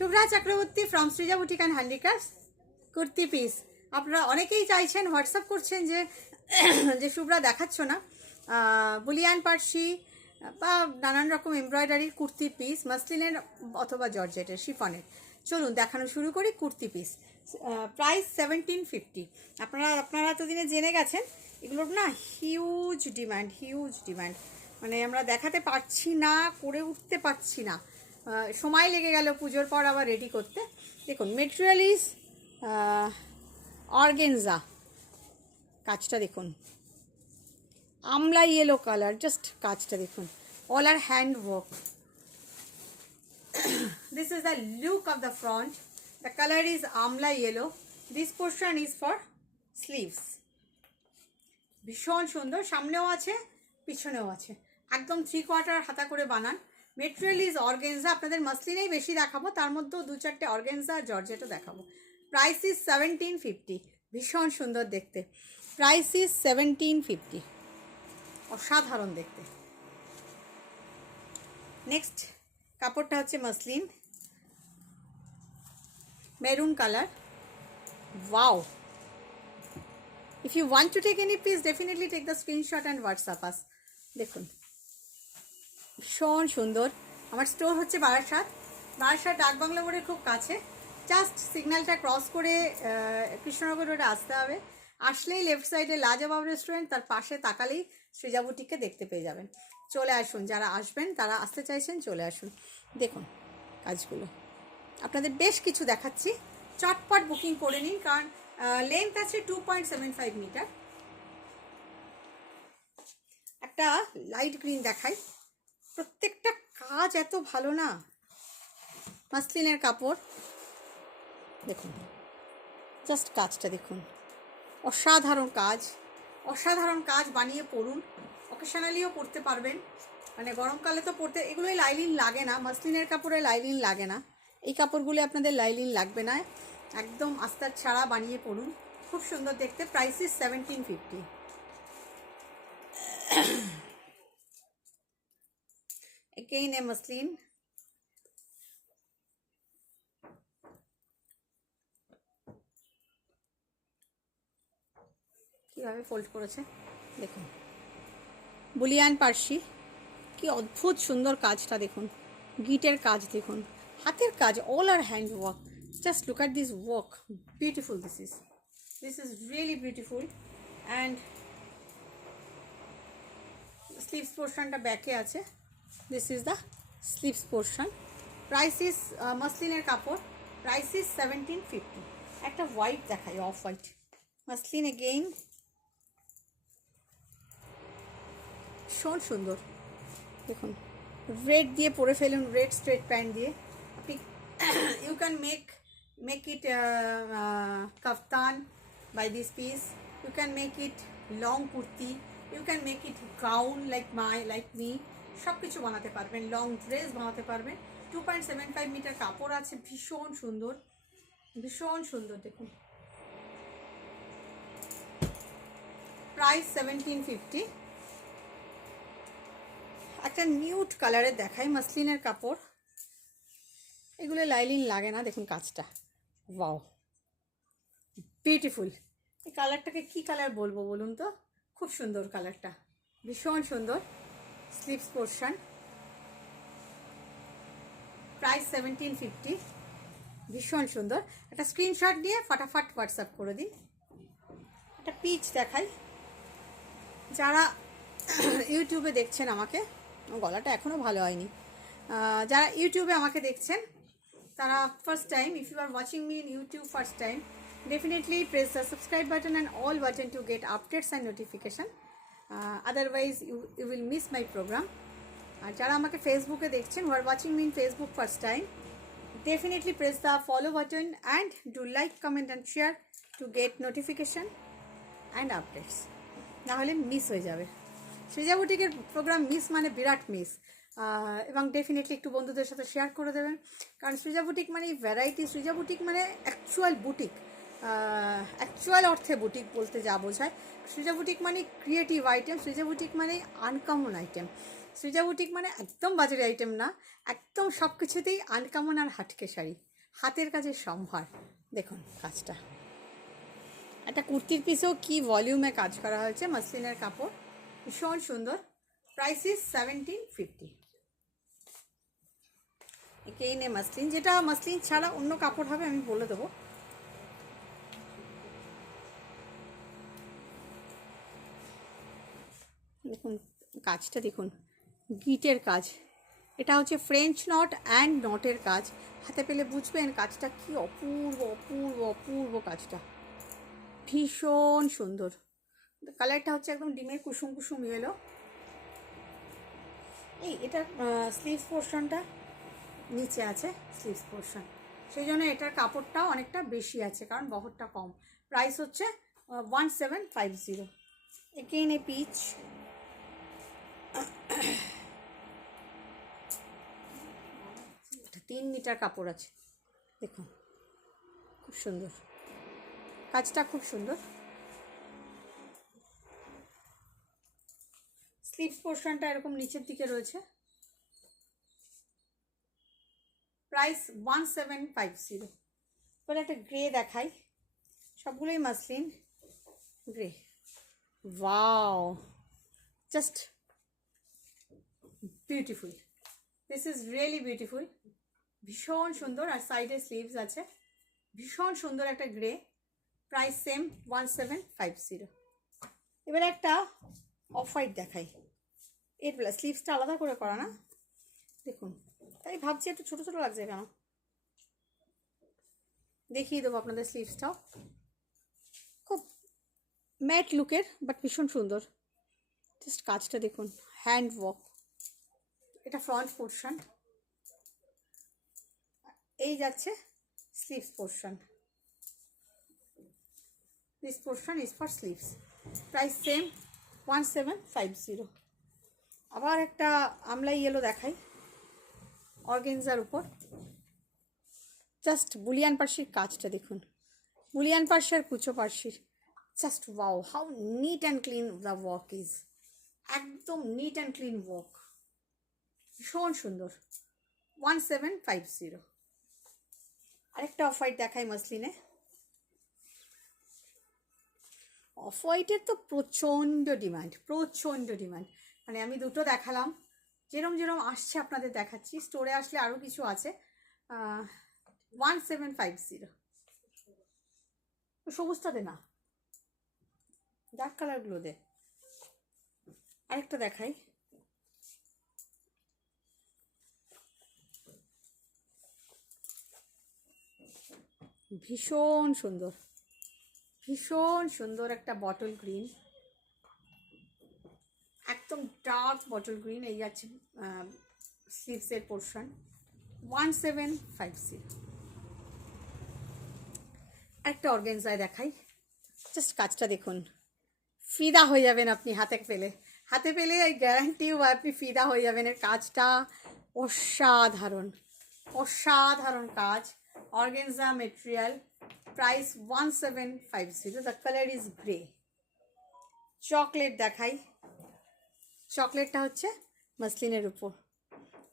Shubhra Chakraborty from Srija boutique and handicrafts kurti piece. আপনারা অনেকেই চাইছেন, হোয়াটসঅ্যাপ করছেন যে যে শুভ্রা দেখাচ্ছ না বুলিয়ান পার্সি বা নানান রকম এমব্রয়ডারির কুর্তি পিস, মাসলিনের অথবা জর্জেটের, শিফনের। চলুন দেখানো শুরু করি কুর্তি পিস। প্রাইস 1750। আপনারা এতদিনে জেনে গেছেন এগুলোর না হিউজ ডিমান্ড। মানে আমরা দেখাতে পারছি না, করে উঠতে পারছি না, সময় লেগে গেল পুজোর পর আবার রেডি করতে। দেখুন মেটেরিয়াল ইজ অর্গেনজা, কাজটা দেখুন, আমলা ইয়েলো কালার, জাস্ট কাজটা দেখুন, all are hand work. This is the look of the front. The color is amla yellow. This portion is for sleeves. ভীষণ সুন্দর, সামনেও আছে পিছনেও আছে, একদম 3/4 হাতা করে বানান। Material is organza. আপনাদের মাসলিনেই বেশি দেখাবো, তার মধ্যেও 2-4টে অর্গেনজা আর জর্জেটও দেখাবো। Price is 1750। ভীষণ সুন্দর দেখতে। Price is 1750। অসাধারণ দেখতে। নেক্সট কাপড়টা হচ্ছে muslin, maroon colour. Wow! If you want to take any piece, definitely take the screenshot and WhatsApp us. দেখুন ভীষণ সুন্দর। আমার স্টোর হচ্ছে বারাসাত ডাকবাংলা মোড়ের খুব কাছে। জাস্ট সিগন্যালটা ক্রস করে কৃষ্ণনগর রোডে আসতে হবে। আসলেই লেফট সাইডে লাজবাব রেস্টুরেন্ট, তার পাশে তাকালেই সৃজা বুটিককে দেখতে পেয়ে যাবেন। চলে আসুন, যারা আসবেন, তারা আসতে চাইছেন চলে আসুন। দেখুন কাজগুলো আপনাদের বেশ কিছু দেখাচ্ছি, চটপট বুকিং করে নিন, কারণ লেন্থ আছে 2.75 মিটার। একটা লাইট গ্রিন দেখাই, প্রত্যেকটা কাজ এত ভালো না। মাসলিনের কাপড় দেখুন, জাস্ট কাজটা দেখুন, অসাধারণ কাজ বানিয়ে পরুন। অকেশনালিও পরতে পারবেন, মানে গরমকালে তো পরতে, এগুলোই লাইলিন লাগে না, মাসলিনের কাপড়ে লাইলিন লাগে না। এই কাপড়গুলো আপনাদের লাইলিন লাগবে না, একদম আস্তার ছাড়া বানিয়ে পরুন, খুব সুন্দর দেখতে। Price is 1750। Again a muslin. কীভাবে ফোল্ড করেছে দেখুন, বুলিয়ান পার্সি, কি অদ্ভুত সুন্দর কাজটা দেখুন, গিটের কাজ দেখুন, হাতের কাজ, all are hand work. Just look at this work, beautiful. This is really beautiful. And sleeves পোর্শনটা ব্যাকে আছে। This is the sleeves portion. Price is মাসলিনের কাপড়। Price is 1750। একটা হোয়াইট দেখাই, অফ হোয়াইট মাসলিন। এগেইন ভীষণ সুন্দর দেখুন, রেড দিয়ে পরে ফেলুন, রেড স্ট্রেট প্যান্ট দিয়ে আপনি you can make it kaftan by this piece, you can make it long kurti, you can make it gown like me, সব কিছু বানাতে পারবেন, লং ড্রেস বানাতে পারবেন। 2.75 মিটার কাপড় আছে, ভীষণ সুন্দর দেখুন। প্রাইস 1750। একটা নিউড কালারের দেখাই, মাসলিনের কাপড়, এগুলো লাইলিন লাগে না। দেখুন কাজটা, ওয়াও, বিউটিফুল। এই কালারটাকে কি কালার বলবো বলুন তো, খুব সুন্দর কালারটা, ভীষণ সুন্দর। Sleeves portion. প্রাইস 1750। ভীষণ সুন্দর। একটা স্ক্রিনশট নিয়ে ফটাফট হোয়াটসঅ্যাপ করে দিন। একটা পিচ দেখাই, যারা ইউটিউবে দেখছেন আমাকে, গলাটা এখনও ভালো হয়নি, যারা ইউটিউবে আমাকে দেখছেন তারা first time, if you are watching me in YouTube first time, definitely press the subscribe button and all button to get updates and notification. Otherwise you will miss my program. আর যারা আমাকে ফেসবুকে দেখছেন, who are watching me in Facebook first time, definitely press the follow button and do like, comment and share to get notification and updates. না হলে miss হয়ে যাবে। Srija বুটিকের programme miss মানে বিরাট miss. এবং ডেফিনেটলি একটু বন্ধুদের সাথে শেয়ার করে দেবেন, কারণ সৃজা বুটিক মানে ভ্যারাইটি, সৃজা বুটিক মানে অ্যাকচুয়াল বুটিক, অ্যাকচুয়াল অর্থে বুটিক বলতে যা বোঝায়। সৃজা বুটিক মানে ক্রিয়েটিভ আইটেম, সৃজা বুটিক মানে আনকমন আইটেম। সৃজা বুটিক মানে একদম বাজারে আইটেম না, একদম সব কিছুতেই আনকমন আর হাটকে শাড়ি, হাতের কাজের সম্ভার। দেখুন কাজটা, একটা কুর্তির পিসেও কি ভলিউমে কাজ করা হয়েছে, মসলিনের কাপড়, ভীষণ সুন্দর। Price is 1750। একেই নে মসলিন, যেটা মসলিন ছাড়া অন্য কাপড় হবে আমি বলে দেবো। দেখুন কাজটা দেখুন, গিটের কাজ, এটা হচ্ছে ফ্রেঞ্চ নট অ্যান্ড নটের কাজ। হাতে পেলে বুঝবেন কাজটা কি অপূর্ব অপূর্ব অপূর্ব কাজটা, ভীষণ সুন্দর। কালারটা হচ্ছে একদম ডিমের কুসুম কুসুম এলো। এই এটা স্লিভস পোর্শনটা নিচে আছে, স্লিভস পোর্শন, সেই জন্য এটার কাপড়টাও অনেকটা বেশি আছে, কারণ বহরটা কম। প্রাইস হচ্ছে 1750। এগেইন এ পিচ, এটা 3 মিটার কাপড় আছে, দেখুন খুব সুন্দর কাজটা, খুব সুন্দর। স্লিভস পোর্শনটা এরকম নিচের দিকে রয়েছে। প্রাইস 1750। বলে একটা গ্রে দেখাই, সবগুলোই muslin grey. Wow, just beautiful, this is really beautiful, ভীষণ সুন্দর। আর সাইডে স্লিভস আছে, ভীষণ সুন্দর একটা গ্রে। Price same 1750। এবার একটা অফ হোয়াইট দেখাই, এর স্লিভসটা আলাদা করে করা না, দেখুন, তাই ভাবছি একটু ছোটো ছোটো লাগছে কেন, দেখিয়ে দেবো আপনাদের স্লিভসটাও। খুব ম্যাট লুকের বাট ভীষণ সুন্দর, জাস্ট কাজটা দেখুন, হ্যান্ড ওয়ার্ক। এটা ফ্রন্ট পোর্শন, এই যাচ্ছে sleeves portion, this portion is for sleeves. Price same 1750। আবার একটা আমলাই ইয়েলো দেখাই, অর্গেনজার উপর, জাস্ট বুলিয়ান পার্সির কাজটা দেখুন, বুলিয়ান পার্সি আর কুচো পার্সির, just wow, how neat and clean the work is, একদম নিট অ্যান্ড ক্লিন ওয়ার্ক, ভীষণ সুন্দর। 1750। আরেকটা অফ হোয়াইট দেখাই মসলিনে। অফ হোয়াইটের তো প্রচণ্ড ডিমান্ড, প্রচণ্ড ডিমান্ড, মানে আমি দুটো দেখালাম, যেরম যেরম আসছে আপনাদের দেখাচ্ছি, স্টোরে আসলে আরও কিছু আছে। 1750। সবুজটা দে না, ডার্ক কালারগুলো দে। আরেকটা দেখাই, ভীষণ সুন্দর, ভীষণ সুন্দর একটা বটল গ্রিন, একদম ডার্ক বটল গ্রিন। এই যাচ্ছে স্লিভসের পোর্শন, 1750। একটা অর্গেনজায় দেখাই, জাস্ট কাজটা দেখুন, ফিদা হয়ে যাবেন আপনি হাতে পেলে, হাতে পেলে এই গ্যারান্টি আপনি ফিদা হয়ে যাবেন। এর কাজটা অসাধারণ, অসাধারণ কাজ, organza material. Price 1750। The colour is grey. Chocolate দেখাই, চকলেটটা হচ্ছে মাসলিনের উপর,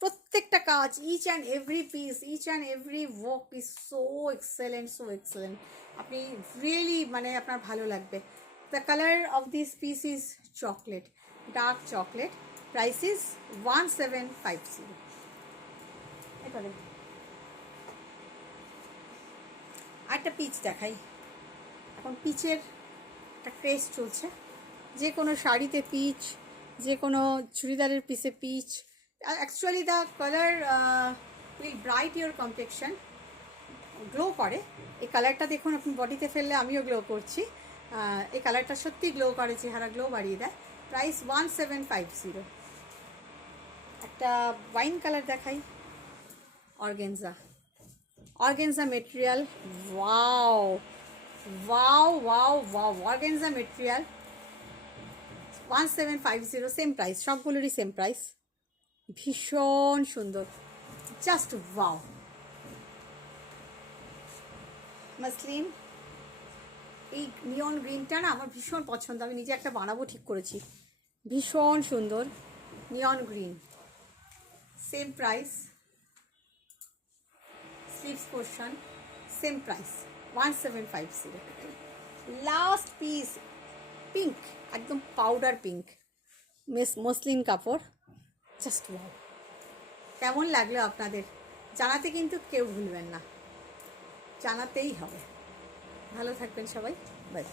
প্রত্যেকটা কাজ, each and every piece, each and every work is so excellent, so excellent, আপনি রিয়েলি মানে আপনার ভালো লাগবে। The colour of this piece is chocolate, dark chocolate. Price is 1750। এটা দেখুন, আরেকটা পিচ দেখাই, এখন পিচের একটা ক্রেজ চলছে, যে কোনো শাড়িতে পিচ, যে কোনো চুড়িদারের পিসে peach. Actually the colour will bright your complexion, glow করে। এই কালারটা দেখুন, আপনি বডিতে ফেললে আমিও গ্লো করছি, এই কালারটা সত্যি গ্লো করে, চেহারা গ্লো বাড়িয়ে দেয়। প্রাইস 1750। একটা ওয়াইন কালার দেখাই, organza, organza material, wow wow wow wow, organza material, 1750, same price, সবগুলোরই সেম প্রাইস, ভীষণ সুন্দর, জাস্ট ওয়াও। মাসলিন, এই নিয়ন গ্রিনটা না আমার ভীষণ পছন্দ, আমি নিজে একটা বানাবো ঠিক করেছি, ভীষণ সুন্দর। নিয়ন green, same price, sleeves portion same price 1750। Last piece pink, একদম পাউডার পিঙ্ক, মসলিন কাপড়, জাস্ট ওয়াও। কেমন লাগলো আপনাদের জানাতে কিন্তু কেউ ভুলবেন না, জানাতেই হবে। ভালো থাকবেন সবাই, বাই।